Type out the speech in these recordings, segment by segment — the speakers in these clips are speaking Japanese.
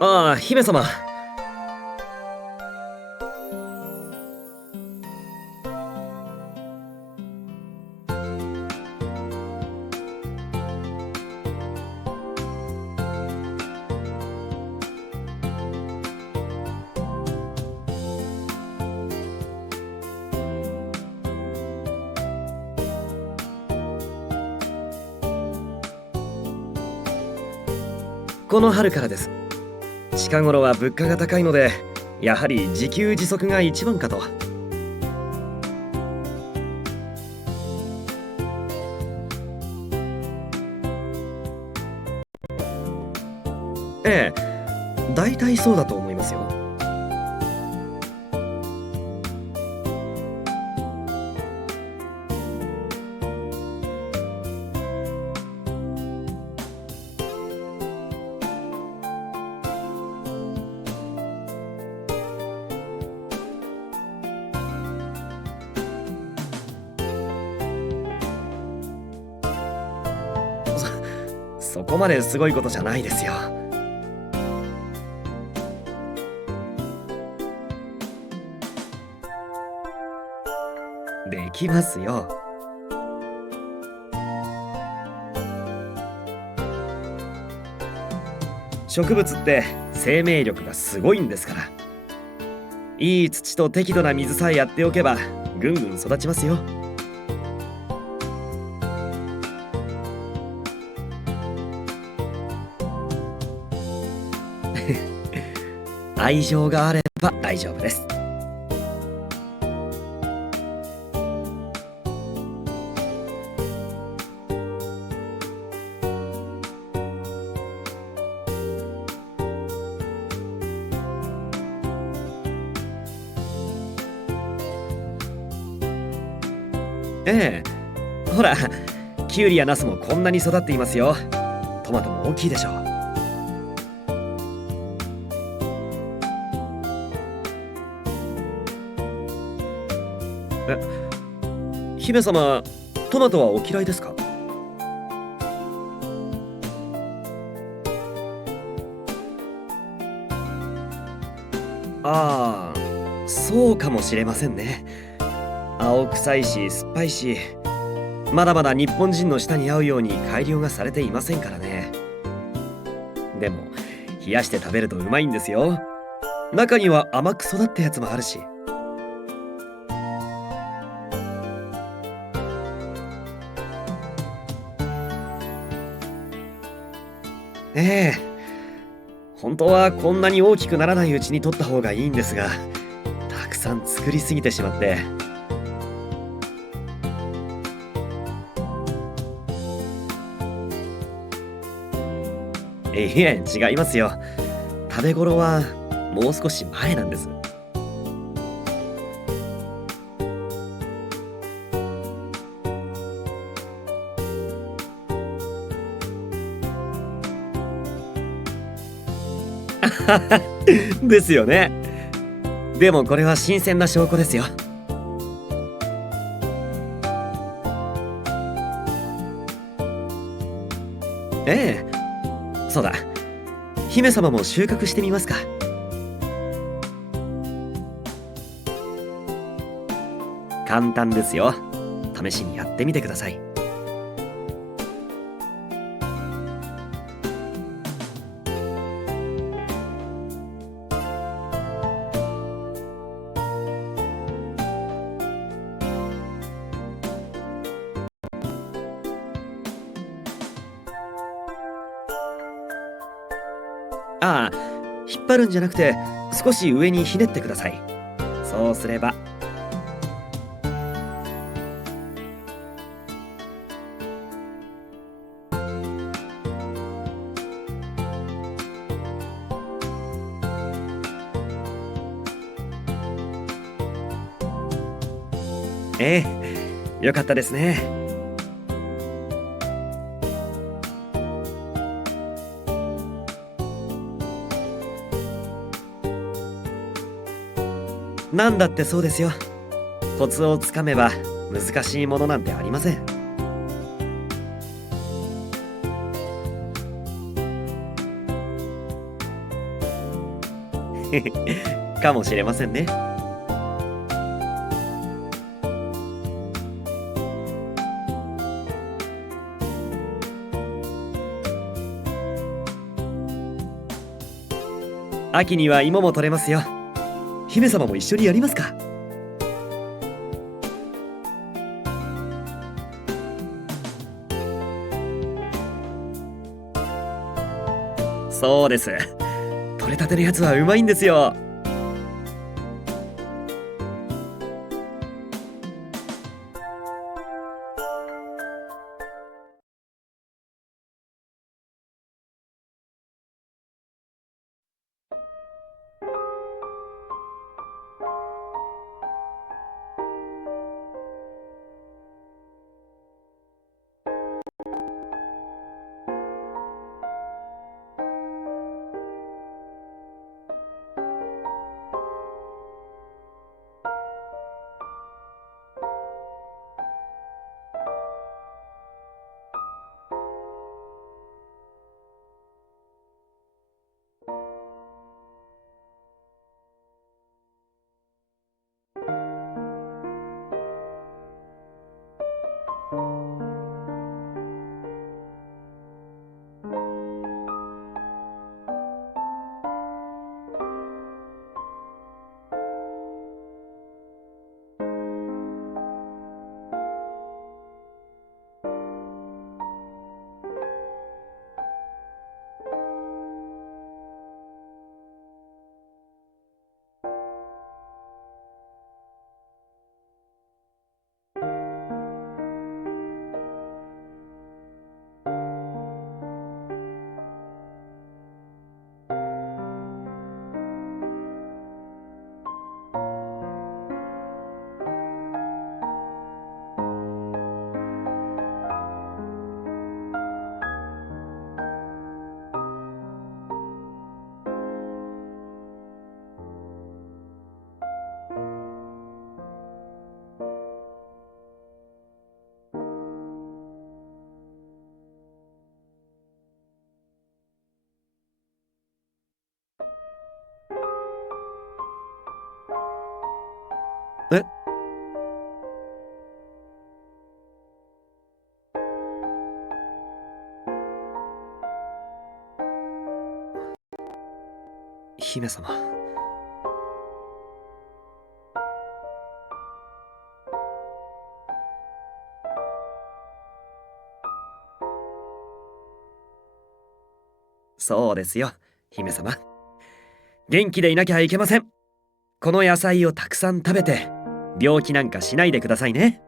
ああ、姫様。この春からです。近頃は物価が高いので、やはり自給自足が一番かと。ええ、大体そうだと思いますよ。そこまですごいことじゃないですよ。できますよ。植物って生命力がすごいんですから。いい土と適度な水さえやっておけばぐんぐん育ちますよ。愛情があれば大丈夫です。ええ、ほら、キュウリやナスもこんなに育っていますよ。トマトも大きいでしょう。え、姫様、トマトはお嫌いですか？ああ、そうかもしれませんね。青臭いし酸っぱいし、まだまだ日本人の舌に合うように改良がされていませんからね。でも、冷やして食べるとうまいんですよ。中には甘く育ったやつもあるし。ええ、本当はこんなに大きくならないうちに取った方がいいんですが、たくさん作りすぎてしまって。いえ、違いますよ。食べ頃はもう少し前なんです。ですよね。でもこれは新鮮な証拠ですよ。ええ、そうだ。姫様も収穫してみますか？簡単ですよ。試しにやってみてください。ああ、引っ張るんじゃなくて少し上にひねってください。そうすれば。ええ、よかったですね。なんだってそうですよ。コツをつかめば難しいものなんてありません。かもしれませんね。秋には芋も取れますよ。姫様も一緒にやりますか？そうです。取れたてのやつはうまいんですよ。え、姫様。そうですよ、姫様。元気でいなきゃいけません。この野菜をたくさん食べて、病気なんかしないでくださいね。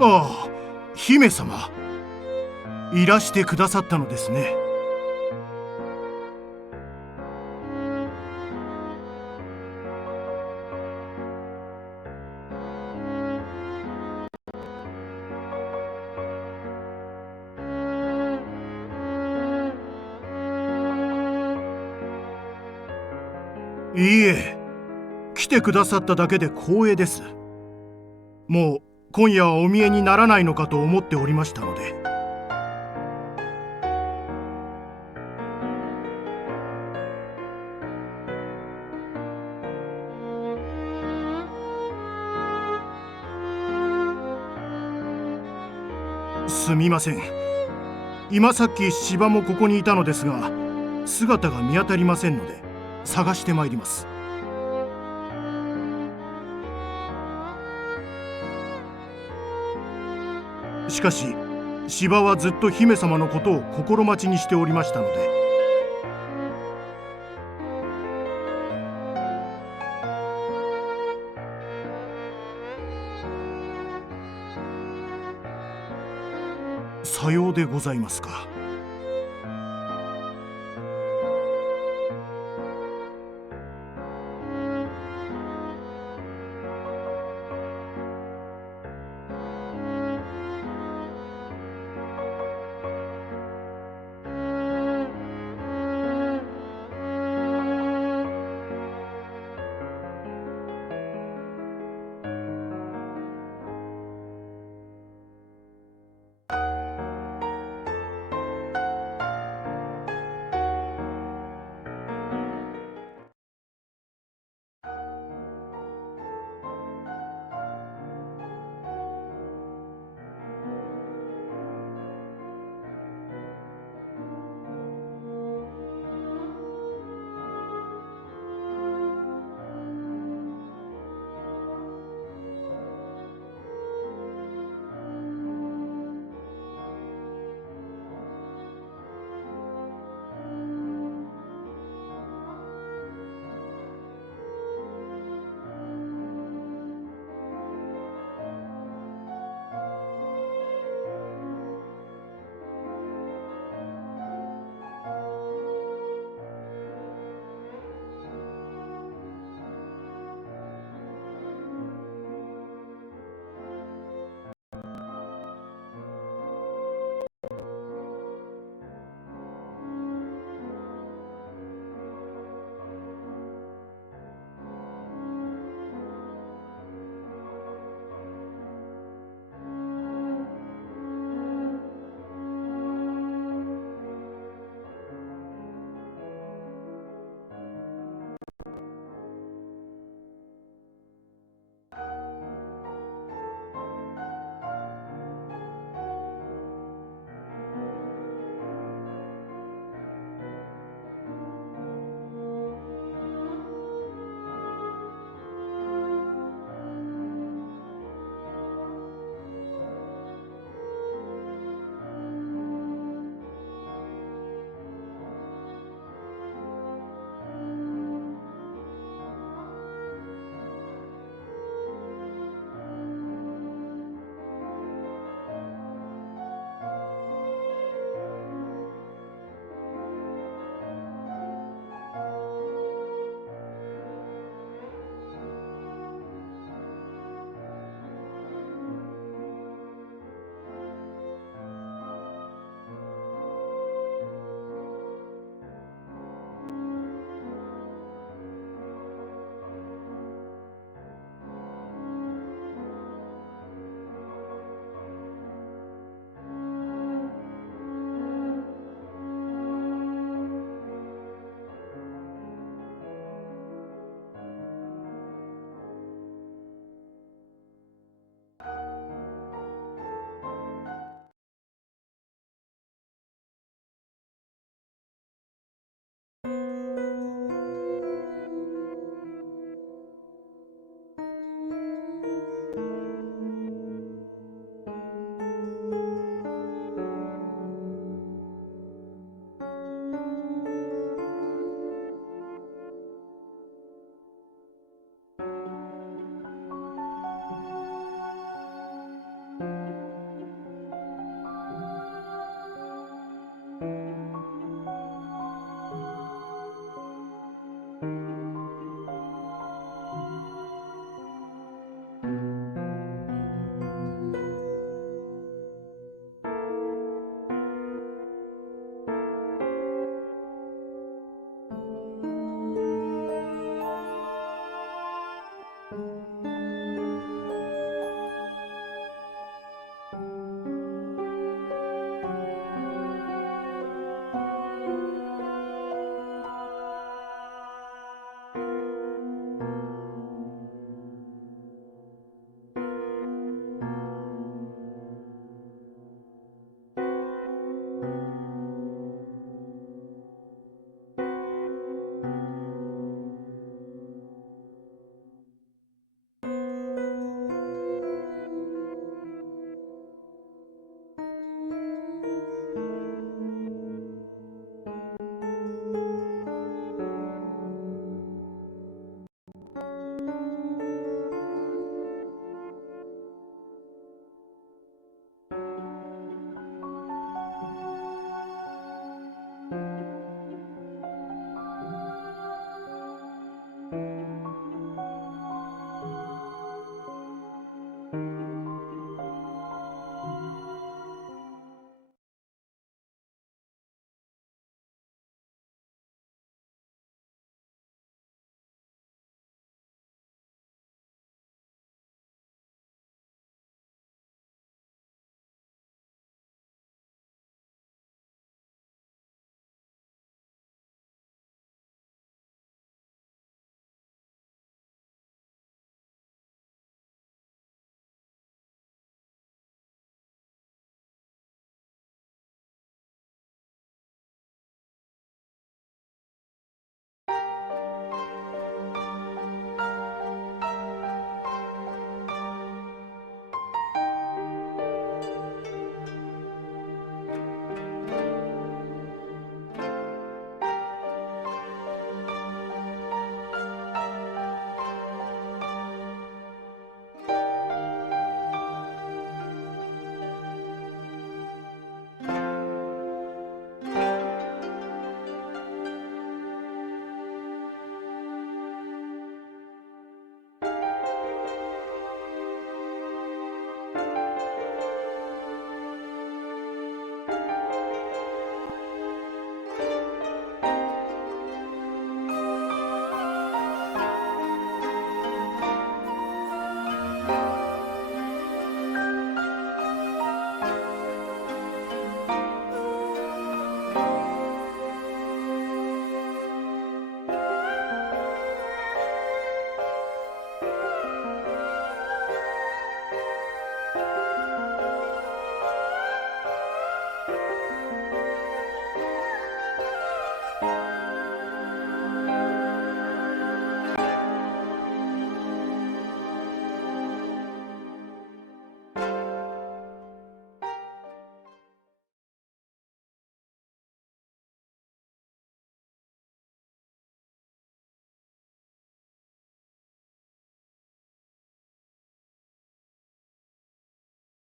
ああ、姫様、いらしてくださったのですね。いいえ、来てくださっただけで光栄です。もう今夜はお見えにならないのかと思っておりましたので。すみません。今さっき芝もここにいたのですが、姿が見当たりませんので探してまいります。しかし芝はずっと姫様のことを心待ちにしておりましたので。さようでございますか。